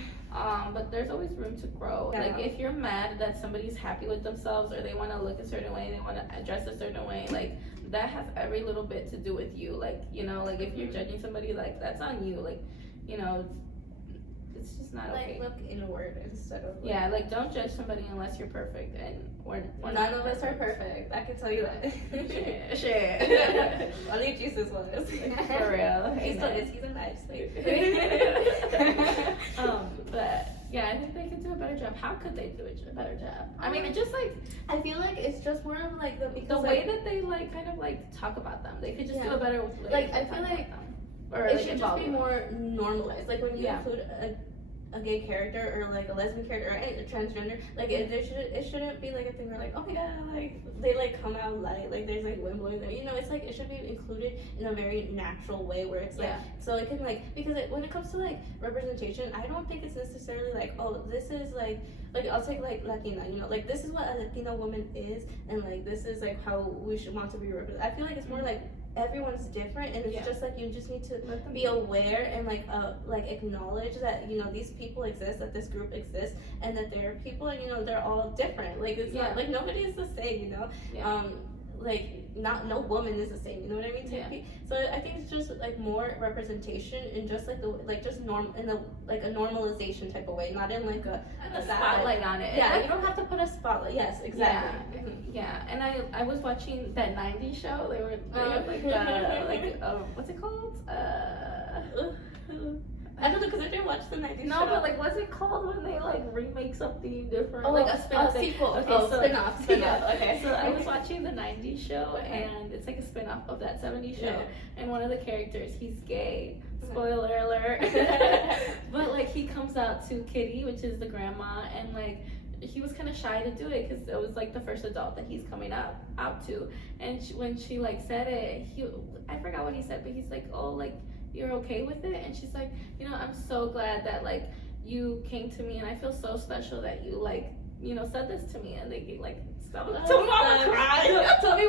But there's always room to grow. Yeah. Like if you're mad that somebody's happy with themselves, or they want to look a certain way, they want to dress a certain way, like that has every little bit to do with you. Like, you know, like if you're judging somebody, like that's on you. Like, you know, it's just not like okay. look inward instead of Yeah, like don't judge somebody unless you're perfect, and we're none of us are perfect. I can tell you that. Shit. Only Jesus was. For real. He still is. He's alive. But yeah, I think they could do a better job. How could they do a better job? I mean, it just like I feel like it's just more of like the way that they like kind of like talk about them. They could just do a better way. Like I feel like or it like, should just be more normalized. Like when you include a gay character or like a lesbian character or a transgender, like it shouldn't be like a thing where like, oh my god, like they like come out like there's like wind blowing there. You know, it's like it should be included in a very natural way where it's like so it can like because when it comes to like representation, I don't think it's necessarily like, oh, this is like I'll take like Latina, you know, like this is what a Latina woman is, and like this is like how we should want to be represented. I feel like it's more like everyone's different, and it's just like you just need to be aware and like acknowledge that, you know, these people exist, that this group exists, and that there are people, and you know, they're all different. Like it's not like nobody is the same, you know. Like no woman is the same, you know what I mean? So I think it's just like more representation and just like just norm in a like a normalization type of way, not in like a spotlight on it. Yeah, you don't have to put a spotlight. Yes, exactly. Yeah, and I was watching that '90s show. They were what's it called? I don't know because I didn't watch the '90s show. No, but like, what's it called when they like remake something different? Oh, like a spin-off sequel. Okay, so spin-off. Okay. So I was watching the '90s show, and it's like a spin-off of that '70s show. And one of the characters, he's gay. Spoiler alert. But like, he comes out to Kitty, which is the grandma, and like, he was kind of shy to do it because it was like the first adult that he's coming out to. And when she like said it, I forgot what he said, but he's like, oh, like, you're okay with it? And she's like, you know, I'm so glad that like you came to me, and I feel so special that you like, you know, said this to me. And they like told me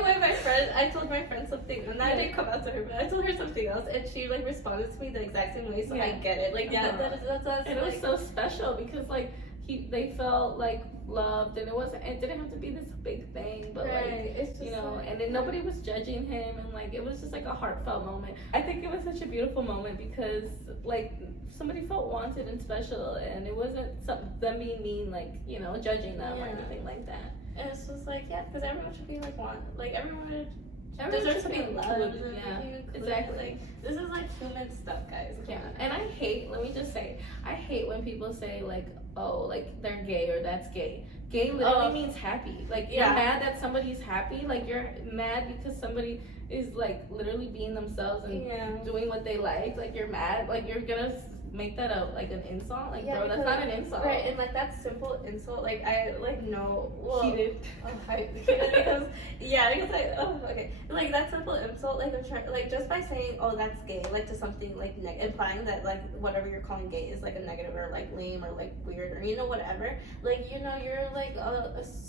when I told my friend something, and I didn't come out to her, but I told her something else, and she like responded to me the exact same way, so I get it. Like that's and it was so special because like they felt like loved, and it didn't have to be this big thing, but like it's just, you know, and then nobody was judging him, and like it was just like a heartfelt moment. I think it was such a beautiful moment because like somebody felt wanted and special, and it wasn't them being mean, like, you know, judging them or anything like that. And it's just like, because everyone should be like everyone deserves to be loved. Exactly. Like, this is like human stuff, guys. And let me just say, I hate when people say like, oh, like they're gay or that's gay. Gay literally means happy. Like, you're mad that somebody's happy. Like, you're mad because somebody is like literally being themselves and doing what they like. Like, you're mad. Like, you're gonna make that like an insult. Like, bro, that's not an insult. Right, and like that simple insult, like I like know heated. Because okay, like that simple insult, like like just by saying, oh, that's gay, like to something like implying that like whatever you're calling gay is like a negative or like lame or like weird or, you know, whatever. Like, you know, you're like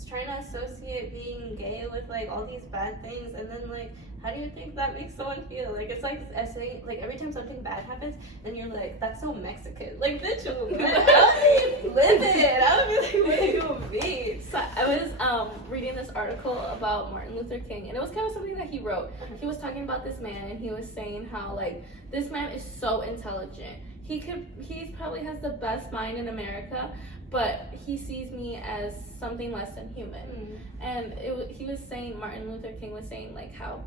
trying to associate being gay with like all these bad things, and then like, how do you think that makes someone feel? Like, it's like saying, like, every time something bad happens, and you're like, that's so Mexican. Like, bitch, live it. I would be like, what do you mean? So I was reading this article about Martin Luther King, and it was kind of something that he wrote. He was talking about this man, and he was saying how, like, this man is so intelligent. He probably has the best mind in America, but he sees me as something less than human. And Martin Luther King was saying, like, how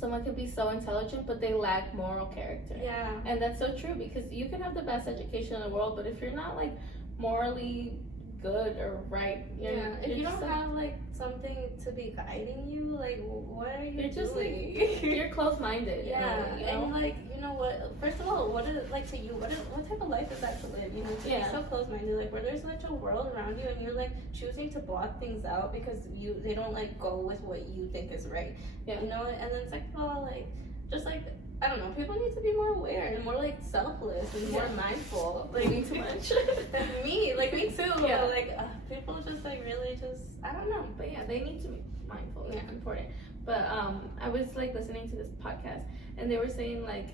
someone could be so intelligent, but they lack moral character. Yeah. And that's so true, because you can have the best education in the world, but if you're not like morally good or right, if you don't have like something to be guiding you, like, what are you just doing? Like, you're close-minded. And like, you know what? First of all, what is it like to you? What type of life is that to live? You know, to be so close-minded, like where there's such a world around you, and you're like choosing to block things out because they don't like go with what you think is right. You know, and then second of all, like, just like, I don't know, people need to be more aware and more like selfless and more mindful. Like, me too much. me too. Like, people just like really just, I don't know. But yeah, they need to be mindful. It's important. But I was like listening to this podcast, and they were saying like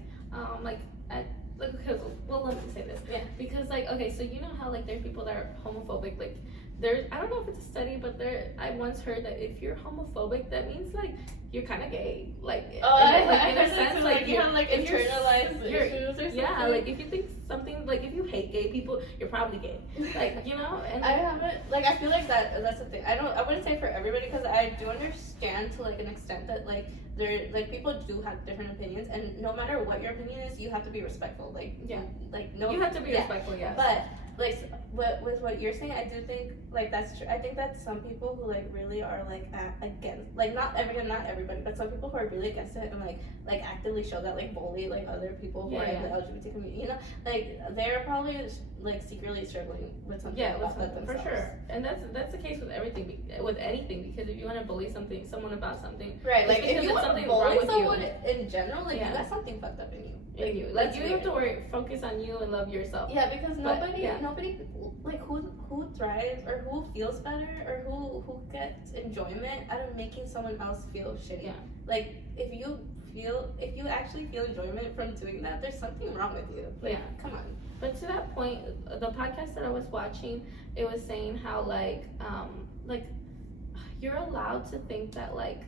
because, well, let me say this. Because like, okay, so you know how like there are people that are homophobic, like there's, I don't know if it's a study, but I once heard that if you're homophobic, that means like you're kind of gay, like in a sense, like you have like internalized issues or something. Yeah, like if you think something, like if you hate gay people, you're probably gay, like you know. And I haven't, like, I feel like that's the thing. I wouldn't say for everybody, because I do understand to like an extent that like there, like, people do have different opinions, and no matter what your opinion is, you have to be respectful. Like, yeah, like no, you have to be respectful, yes. But like with what you're saying, I do think like that's true. I think that some people who like really are like against, like not everybody, but some people who are really against it and like actively show that, like bully like other people who are in the LGBT community, you know, like they're probably like secretly struggling with something about that themselves. For sure. And that's the case with everything, with anything, because if you want to bully someone about something, right, like if you want to bully someone in general, like you got something fucked up in you. Like you have to focus on you and love yourself. Yeah, because nobody like who thrives or who feels better or who gets enjoyment out of making someone else feel shitty. Yeah. Like if you actually feel enjoyment from doing that, there's something wrong with you. Like, come on. But to that point, the podcast that I was watching, it was saying how like you're allowed to think that, like,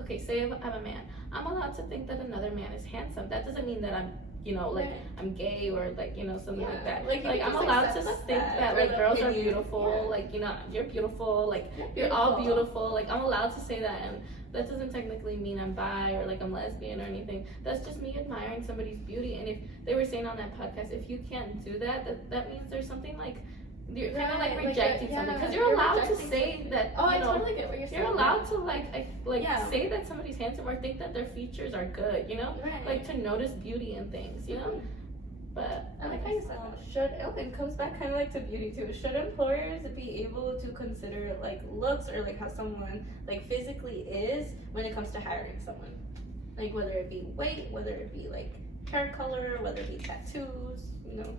okay, say I'm a man, I'm allowed to think that another man is handsome. That doesn't mean that I'm, you know, like I'm gay or like, you know, something like that. Like I'm allowed to think that like girls are beautiful, like, you know, you're beautiful, like you're all beautiful. Like I'm allowed to say that, and that doesn't technically mean I'm bi or like I'm lesbian or anything. That's just me admiring somebody's beauty. And if they were saying on that podcast, if you can't do that, that means there's something like you're kind of like rejecting something, because you're allowed to say that. Oh, I totally get what you're saying. You're allowed to say that somebody's handsome or think that their features are good, you know, like to notice beauty in things, you know. But I like how you said that. It comes back kind of like to beauty too. Should employers be able to consider like looks or like how someone like physically is when it comes to hiring someone, like whether it be weight, whether it be like hair color, whether it be tattoos, you know?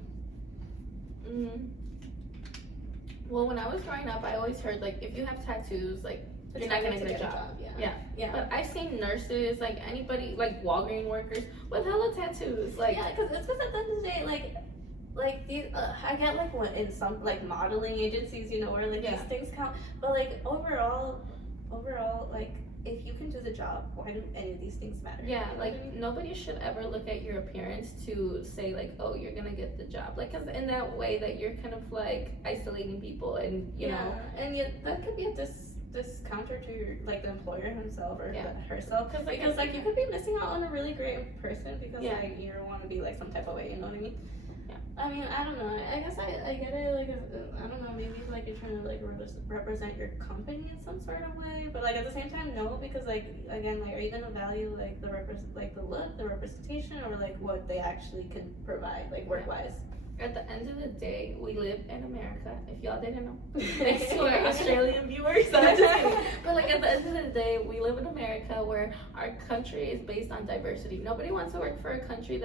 Well, when I was growing up, I always heard like if you have tattoos, like you're not gonna get a job. Yeah. But I've seen nurses, like anybody, like Walgreens workers with hella tattoos. Like because at the end of the day, like these, I get like what in some like modeling agencies, you know, where like these things count. But like overall, like if you can do the job, why do any of these things matter? Yeah, like nobody should ever look at your appearance to say like, oh, you're gonna get the job. Like, cause in that way that you're kind of like isolating people, and you know, and yet that could be a counter to your like the employer himself or herself, because like you could be missing out on a really great person because like you want to be like some type of way, you know what I mean? I mean, I don't know. I guess I get it. Like, I don't know. Maybe like you're trying to like represent your company in some sort of way, but like at the same time, no, because like again, like are you gonna value like the look, the representation, or like what they actually can provide, like work wise? At the end of the day, we live in America. If y'all didn't know, thanks to our Australian viewers. So I'm just kidding. But like at the end of the day, we live in America where our country is based on diversity. Nobody wants to work for a country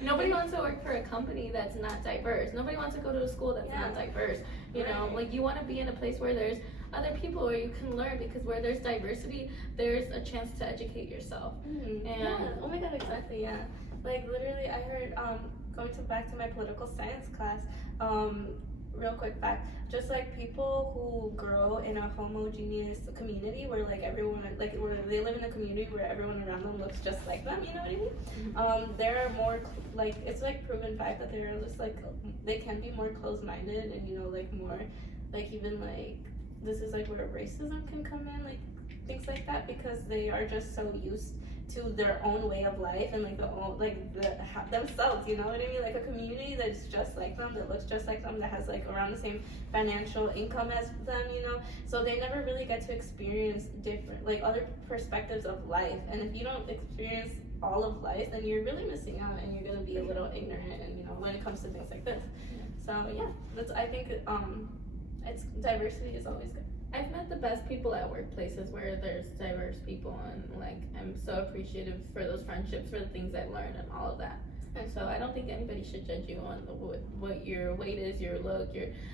nobody wants to work for a company that's not diverse. Nobody wants to go to a school that's not diverse. You know, like you want to be in a place where there's other people where you can learn, because where there's diversity, there's a chance to educate yourself. And oh my god, exactly, Like literally, I heard going back to my political science class, real quick fact, just like people who grow in a homogeneous community where like everyone, like where they live in a community where everyone around them looks just like them, you know what I mean? They're more like, it's like proven fact that they're just like, they can be more closed-minded and, you know, like more like even like this is like where racism can come in, like things like that, because they are just so used to their own way of life and like themselves, you know what I mean? Like a community that's just like them, that looks just like them, that has like around the same financial income as them, you know? So they never really get to experience different, like other perspectives of life. And if you don't experience all of life, then you're really missing out, and you're gonna be a little ignorant, and you know, when it comes to things like this. So I think it's diversity is always good. I've met the best people at workplaces where there's diverse people, and like I'm so appreciative for those friendships, for the things I've learned and all of that. And so I don't think anybody should judge you on what your weight is, your look,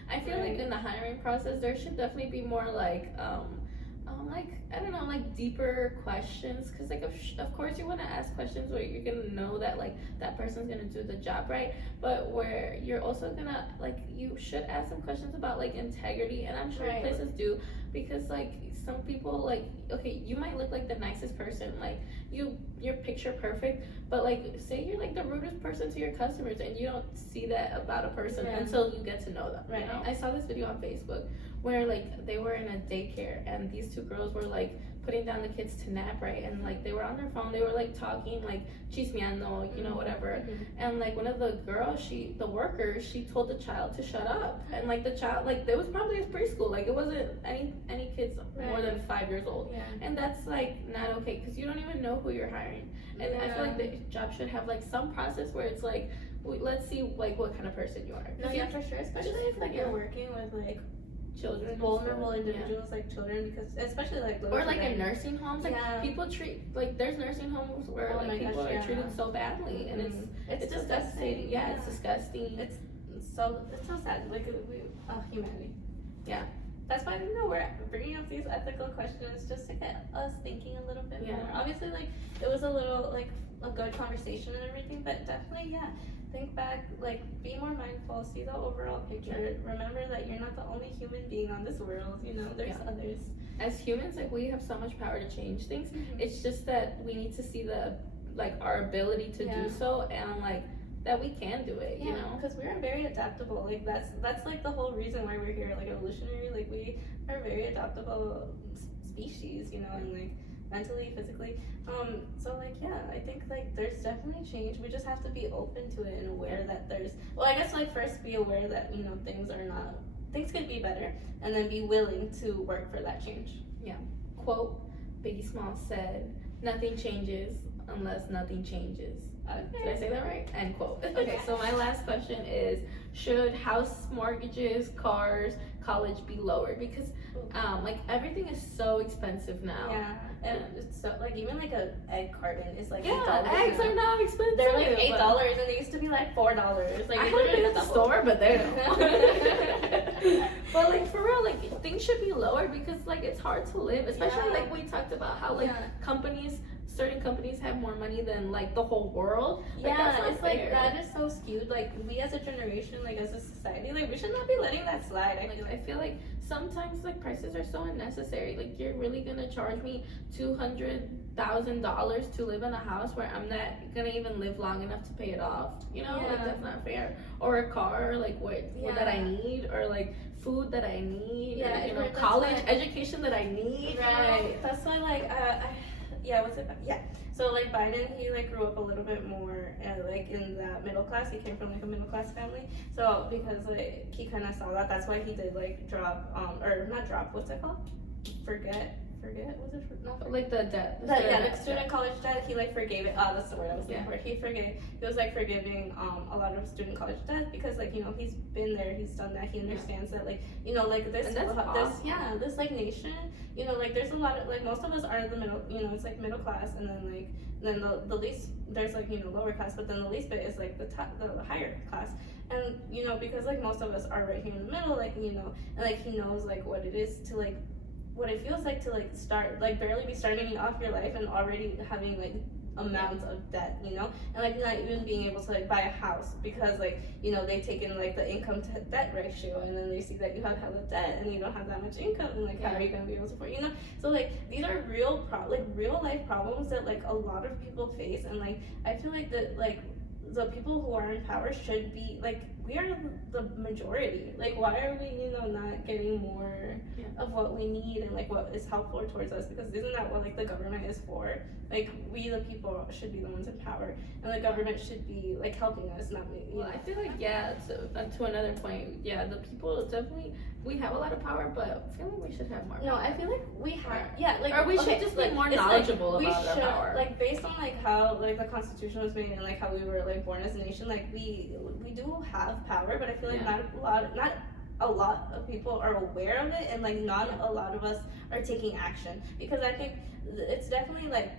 I feel like in the hiring process there should definitely be more like I don't know, like like deeper questions, because like of course you want to ask questions where you're gonna know that like that person's gonna do the job right, but where you're also gonna like, you should ask some questions about like integrity, and I'm sure places do, because like some people, like, okay, you might look like the nicest person, like you're picture perfect, but like say you're like the rudest person to your customers and you don't see that about a person until you get to know them, you know? I saw this video on Facebook where like they were in a daycare and these two girls were like putting down the kids to nap, right? And like they were on their phone, they were like talking like chismeando, you know, whatever. And like one of the girls, she told the child to shut up, and like the child, like it was probably his preschool, like it wasn't any kids more than 5 years old, and that's like not okay, because you don't even know who you're hiring. And I feel like the job should have like some process where it's like, let's see like what kind of person you are. No, yeah, for sure, especially if like you're working with like children, vulnerable individuals, like children, because especially like or like in nursing homes, like people treat, like there's nursing homes where like people are treated so badly, and it's just devastating. It's disgusting. It's so sad. Like humanity. That's why we're bringing up these ethical questions, just to get us thinking a little bit more. Obviously, like it was a little like a good conversation and everything, but definitely think back, like be more mindful, see the overall picture, remember that you're not the only human being on this world, you know, there's others. As humans, like we have so much power to change things. It's just that we need to see the like our ability to do so, and like that we can do it, you know, because we're very adaptable. Like that's like the whole reason why we're here, like evolutionary, like we are very adaptable species, you know, and like mentally, physically, so like I think like there's definitely change. We just have to be open to it and aware that there's, well, I guess like first be aware that, you know, things could be better, and then be willing to work for that change. Quote, Biggie Smalls said, "Nothing changes unless nothing changes." Did I say that right? End quote. Okay, so my last question is, should house mortgages, cars, college be lowered? Because like everything is so expensive now. And it's so like even like a egg carton is like $8. Eggs are now expensive. They're like $8, and they used to be like $4. Like I haven't been at the store, but they don't. But like for real, like things should be lowered, because like it's hard to live, especially like we talked about how like certain companies have more money than like the whole world. Like, it's fair. Like that is so skewed. Like we as a generation, like as a society, like we should not be letting that slide. I feel like sometimes like prices are so unnecessary. Like you're really gonna charge me $200,000 to live in a house where I'm not gonna even live long enough to pay it off. You know, like that's not fair. Or a car, like what that I need, or like food that I need, or, you know, college education that I need. Right. That's why like so like Biden, he like grew up a little bit more like in that middle class. He came from like a middle class family, so because like he kind of saw that's why he did like drop or not drop, what's it called, forget was it like the debt, the student college debt. He like forgave it. That's the word I was looking for. He was like forgiving a lot of student college debt, because like, you know, he's been there, he's done that, he understands that, like, you know, like this like nation, you know, like there's a lot of like, most of us are the middle, you know, it's like middle class, and then the least, there's like, you know, lower class, but then the least bit is like the higher class. And you know, because like most of us are right here in the middle, like, you know, and like he knows like what it is to like, what it feels like to like start, like barely be starting off your life and already having like amounts of debt, you know, and like not even being able to like buy a house, because like, you know, they take in like the income to debt ratio, and then they see that you have hella debt and you don't have that much income, and like how are you gonna be able to support, you know? So like these are real life problems that like a lot of people face, and like I feel like that like the people who are in power should be like, we are the majority. Like, why are we, you know, not getting more of what we need and like what is helpful towards us? Because isn't that what like the government is for? Like, we the people should be the ones in power, and the government should be like helping us, not me. Well, I feel like to another point, the people definitely, we have a lot of power, but I feel like we should have more power. No, I feel like we have, or we should just be more knowledgeable about our power. Like based on like how like the Constitution was made and like how we were like born as a nation, like we do have power, but I feel like not a lot of people are aware of it, and like not a lot of us are taking action, because I think it's definitely like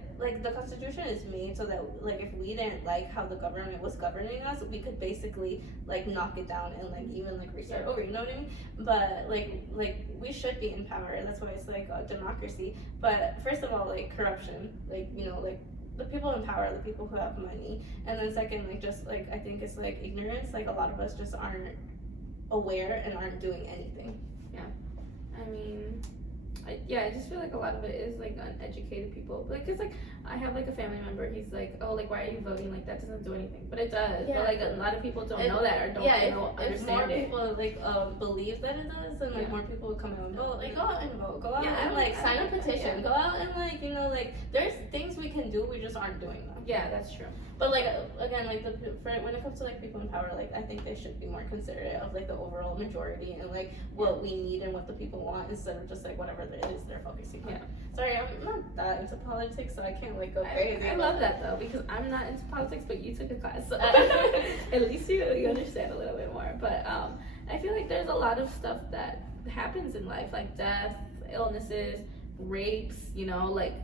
the Constitution is made so that like if we didn't like how the government was governing us, we could basically like knock it down and like even like restart over, you know what I mean? But like we should be in power. That's why it's like a democracy. But first of all, like corruption, like you know, like the people in power are the people who have money, and then second, like just like I think it's like ignorance. Like a lot of us just aren't aware and aren't doing anything. I mean, I just feel like a lot of it is like uneducated people. Like, it's like I have like a family member. He's like, oh, like why are you voting? Like that doesn't do anything, but it does. Yeah. But like a lot of people don't know that or don't understand if more it. people like believe that it does, then like more people would come out and vote. Like go out and vote. Go out and like sign a petition. Go out and like you know like there's things we can do. We just aren't doing them. Yeah, that's true. But like again, like when it comes to like people in power, like I think they should be more considerate of like the overall majority and like what we need and what the people want, instead of just like whatever it is they're focusing on. Sorry, I'm not that into politics, so I can't like go crazy. I love that though, because I'm not into politics, but you took a class, so at least you understand a little bit more. But I feel like there's a lot of stuff that happens in life, like death, illnesses, rapes, you know, like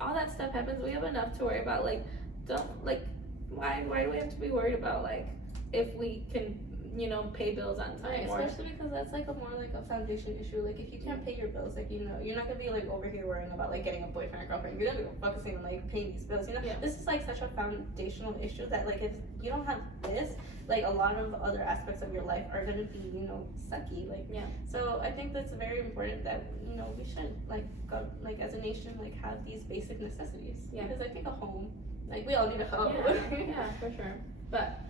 all that stuff happens. We have enough to worry about. Like, don't like why do we have to be worried about like if we can, you know, pay bills on time? Especially because that's like a more like a foundation issue. Like if you can't pay your bills, like you know, you're not gonna be like over here worrying about like getting a boyfriend or girlfriend. You're gonna be focusing on like paying these bills. You know, this is like such a foundational issue that like if you don't have this, like a lot of other aspects of your life are gonna be, you know, sucky. Like so I think that's very important that you know we should like go like as a nation like have these basic necessities. Because I think a home, like we all need a home. Yeah, for sure. But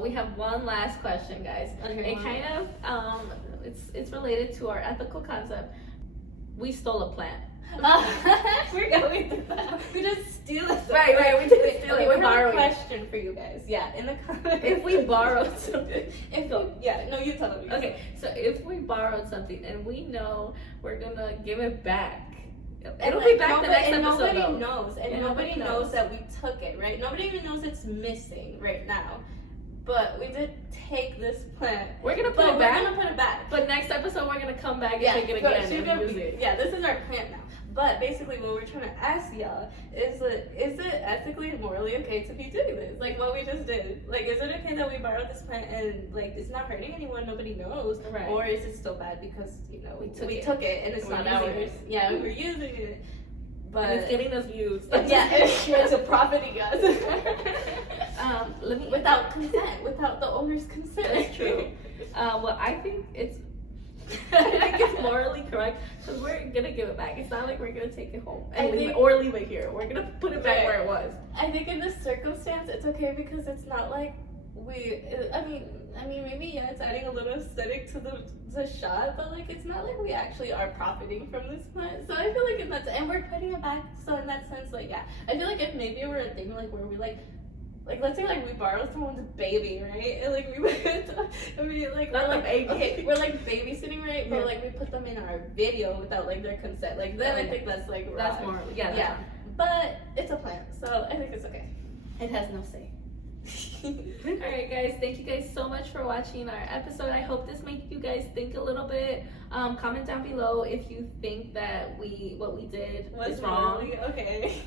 we have one last question, guys. Okay, it kind of it's related to our ethical concept. We stole a plant. We're going through that. We just steal it. Right. We didn't steal it. We We're borrowing. Question for you guys. Yeah, in the comments. If we borrowed something, you tell them. Okay, so if we borrowed something and we know we're gonna give it back. It'll be back the next episode. Nobody knows, and nobody knows that we took it, right? Nobody even knows it's missing right now. But we did take this plant. We're gonna put it back. We're gonna put it back. But next episode we're gonna come back and take it again and use it. Yeah, this is our plant now. But basically, what we're trying to ask y'all is it ethically and morally okay to be doing this? Like what we just did. Like, is it okay that we borrowed this plant and like it's not hurting anyone, nobody knows, right? Or is it still bad because you know we took it and it's not ours? Yeah, we're using it. But and it's getting us views. It's profiting us. Without consent, without the owner's consent. That's true. Well, I think it's morally correct because we're gonna give it back. It's not like we're gonna take it home and leave it here. We're gonna put it back where it was. I think in this circumstance, it's okay because it's not like I mean, maybe it's adding a little aesthetic to the shot, but like it's not like we actually are profiting from this plant. So I feel like in that and we're putting it back. So in that sense, like I feel like if maybe it were a thing like where we like let's say like we borrow someone's baby, right? And like we're like babysitting, right? But like we put them in our video without like their consent. Like then I think that's like wrong. That's more But it's a plant, so I think it's okay. It has no say. Alright guys, thank you guys so much for watching our episode. I hope this made you guys think a little bit. Comment down below if you think that what we did was wrong. Okay.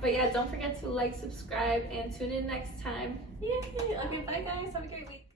But yeah, don't forget to like, subscribe, and tune in next time. Yay! Okay, bye guys. Have a great week.